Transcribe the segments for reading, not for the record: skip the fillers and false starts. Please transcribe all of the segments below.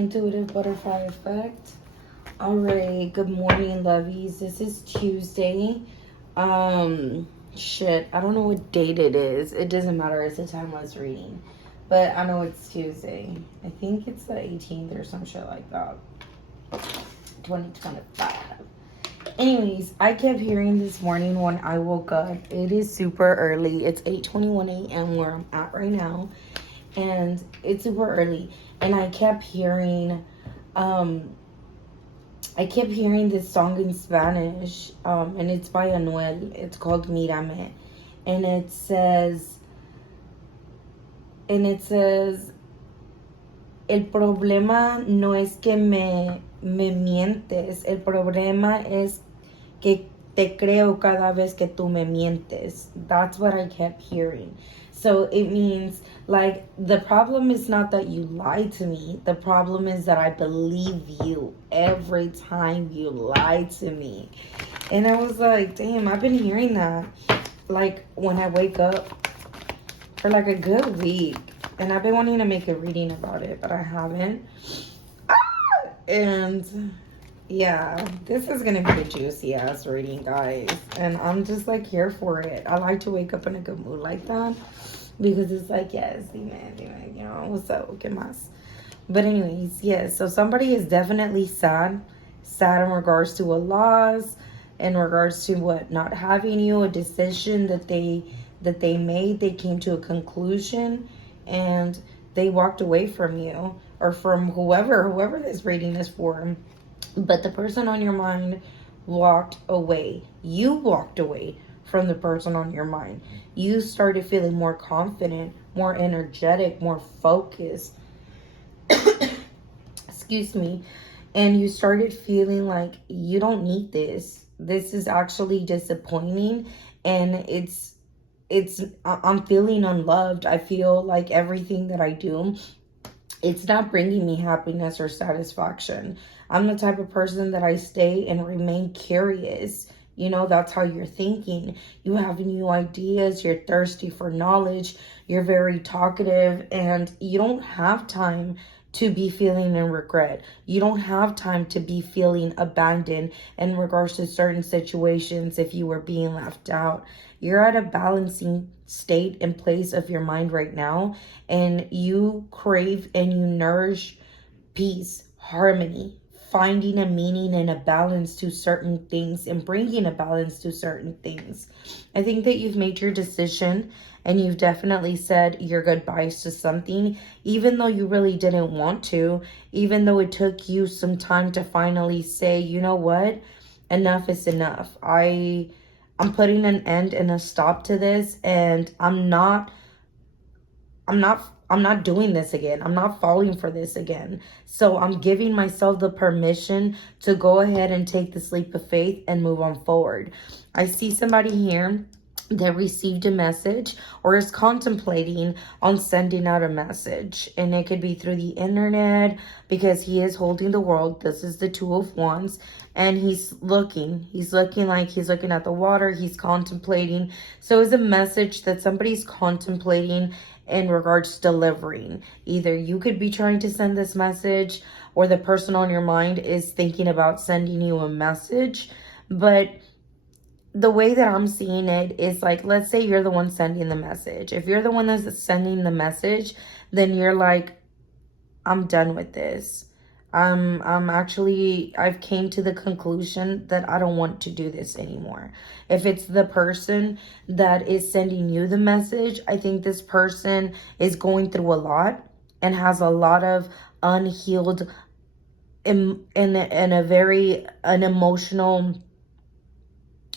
Intuitive Butterfly Effect. Alright, good morning, lovies. This is Tuesday. Shit, I don't know what date it is. It doesn't matter, it's a timeless reading. But I know it's Tuesday. I think it's the 18th or some shit like that. 2025. Anyways, I kept hearing this morning when I woke up. It is super early. It's 8:21 a.m. where I'm at right now. And it's super early. And I kept hearing this song in Spanish, and it's by Anuel. It's called Mírame, and it says, el problema no es que me mientes, el problema es que te creo cada vez que tú me mientes. That's what I kept hearing. So it means, like, the problem is not that you lie to me. The problem is that I believe you every time you lie to me. And I was like, damn, I've been hearing that, like, when I wake up for, like, a good week. And I've been wanting to make a reading about it, but I haven't. And yeah, this is gonna be a juicy ass reading, guys, and I'm just like here for it. I like to wake up in a good mood like that because it's like, yes, dime, you know, what's up, ¿qué más? But anyways, yes, so somebody is definitely sad in regards to a loss, in regards to what, not having you, a decision that they made. They came to a conclusion and they walked away from you, or from whoever this reading is for. But the person on your mind walked away. You walked away from the person on your mind. You started feeling more confident, more energetic, more focused. Excuse me. And you started feeling like you don't need this. This is actually disappointing. And I'm feeling unloved. I feel like everything that I do, it's not bringing me happiness or satisfaction. I'm the type of person that I stay and remain curious. You know, that's how you're thinking. You have new ideas. You're thirsty for knowledge. You're very talkative, and you don't have time to be feeling in regret. You don't have time to be feeling abandoned in regards to certain situations if you were being left out. You're at a balancing state and place of your mind right now, and you crave and you nourish peace, harmony, finding a meaning and a balance to certain things and bringing a balance to certain things. I think that you've made your decision and you've definitely said your goodbyes to something, even though you really didn't want to, even though it took you some time to finally say, you know what, enough is enough. I'm putting an end and a stop to this, and I'm not doing this again. I'm not falling for this again. So I'm giving myself the permission to go ahead and take this leap of faith and move on forward. I see somebody here that received a message or is contemplating on sending out a message, and it could be through the internet because he is holding the world. This is the Two of Wands, and he's looking like he's looking at the water. He's contemplating. So it's a message that somebody's contemplating in regards to delivering. Either you could be trying to send this message, or the person on your mind is thinking about sending you a message. But the way that I'm seeing it is like, let's say you're the one sending the message. If you're the one that's sending the message, then you're like, I'm done with this. I've came to the conclusion that I don't want to do this anymore. If it's the person that is sending you the message, I think this person is going through a lot and has a lot of unhealed in an emotional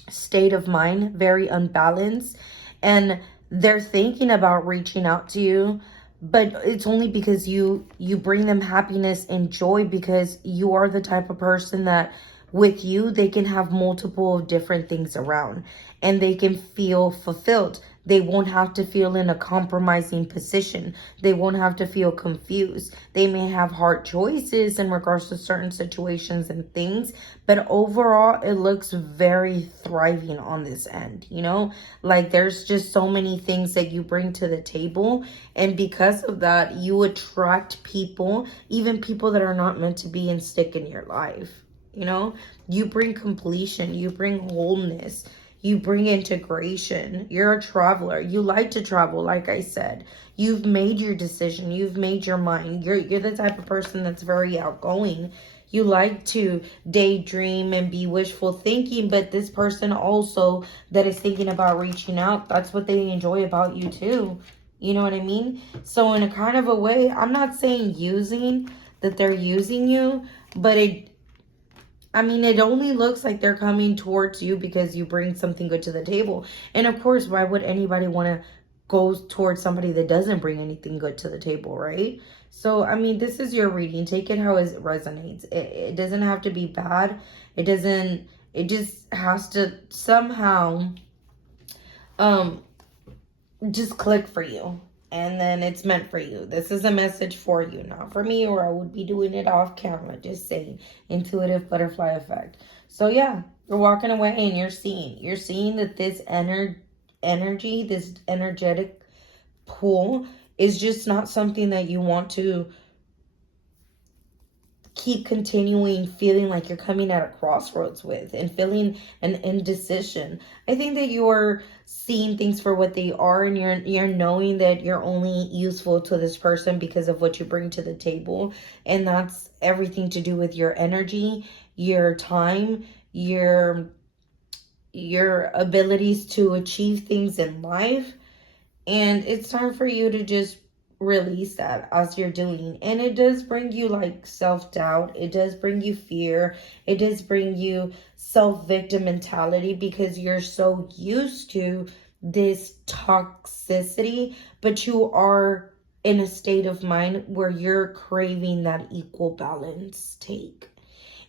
state of mind, very unbalanced, and they're thinking about reaching out to you, but it's only because you bring them happiness and joy, because you are the type of person that with you they can have multiple different things around and they can feel fulfilled. They won't have to feel in a compromising position. They won't have to feel confused. They may have hard choices in regards to certain situations and things, but overall, it looks very thriving on this end, you know? Like, there's just so many things that you bring to the table, and because of that, you attract people, even people that are not meant to be and stick in your life, you know? You bring completion, you bring wholeness, you bring integration. You're a traveler. You like to travel, like I said. You've made your decision. You've made your mind. You're the type of person that's very outgoing. You like to daydream and be wishful thinking, but this person also that is thinking about reaching out, that's what they enjoy about you too. You know what I mean? So in a kind of a way, I'm not saying that they're using you, but it only looks like they're coming towards you because you bring something good to the table. And of course, why would anybody want to go towards somebody that doesn't bring anything good to the table, right? So, this is your reading. Take it how it resonates. It doesn't have to be bad. It just has to somehow just click for you. And then it's meant for you. This is a message for you, not for me, or I would be doing it off camera. Just saying, intuitive butterfly effect. So yeah, you're walking away and you're seeing that this energy, this energetic pull is just not something that you want to keep continuing feeling like you're coming at a crossroads with and feeling an indecision. I think that you're seeing things for what they are, and you're knowing that you're only useful to this person because of what you bring to the table, and that's everything to do with your energy, your time, your abilities to achieve things in life. And it's time for you to just release that as you're doing. And it does bring you like self-doubt. It does bring you fear. It does bring you self-victim mentality because you're so used to this toxicity, but you are in a state of mind where you're craving that equal balance take.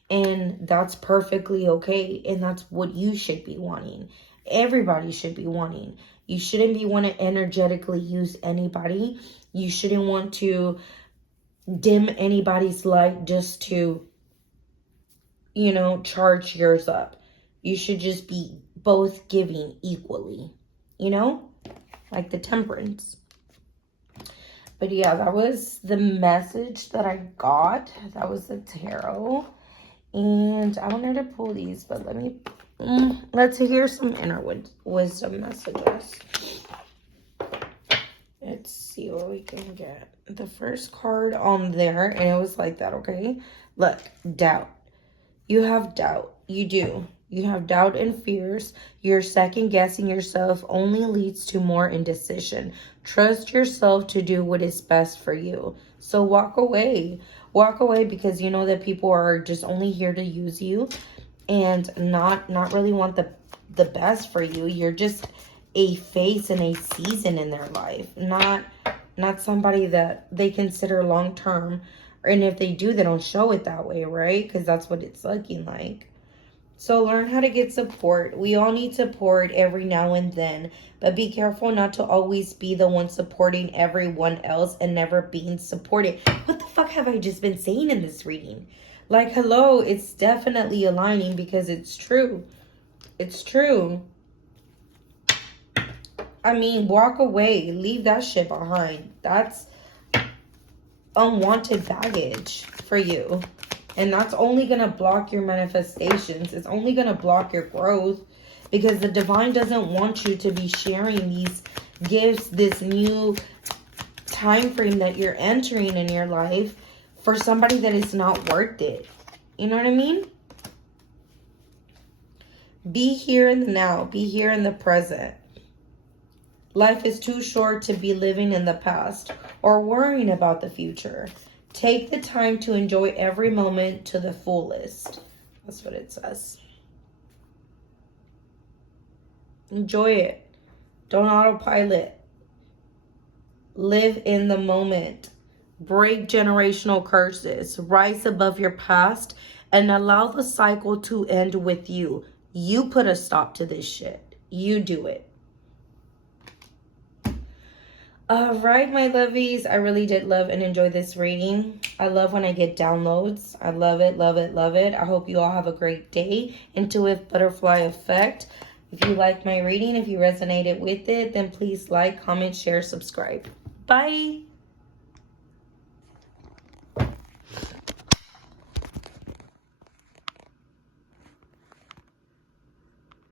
And that's perfectly okay. And that's what you should be wanting. Everybody should be wanting. You shouldn't be want to energetically use anybody. You shouldn't want to dim anybody's light just to, charge yours up. You should just be both giving equally, like the temperance. But yeah, that was the message that I got. That was the tarot. And I wanted to pull these, but let's hear some inner wisdom messages. Let's see what we can get. The first card on there, and it was like that, okay? Look, doubt. You have doubt. You do. You have doubt and fears. You're second guessing yourself only leads to more indecision. Trust yourself to do what is best for you. So walk away. Walk away because you know that people are just only here to use you and not really want the best for you. You're just a face and a season in their life, not somebody that they consider long term. And if they do, they don't show it that way, right? Because that's what it's looking like. So learn how to get support. We all need support every now and then, but be careful not to always be the one supporting everyone else and never being supported. What the fuck have I just been saying in this reading? Like, hello, it's definitely aligning because it's true. It's true. Walk away. Leave that shit behind. That's unwanted baggage for you. And that's only going to block your manifestations. It's only going to block your growth because the divine doesn't want you to be sharing these gifts, this new time frame that you're entering in your life for somebody that is not worth it. You know what I mean? Be here in the now. Be here in the present. Life is too short to be living in the past or worrying about the future. Take the time to enjoy every moment to the fullest. That's what it says. Enjoy it. Don't autopilot. Live in the moment. Break generational curses. Rise above your past and allow the cycle to end with you. You put a stop to this shit. You do it. All right, my lovies. I really did love and enjoy this reading. I love when I get downloads. I love it, love it, love it. I hope you all have a great day. Intuitive Butterfly Effect. If you like my reading, if you resonated with it, then please like, comment, share, subscribe. Bye.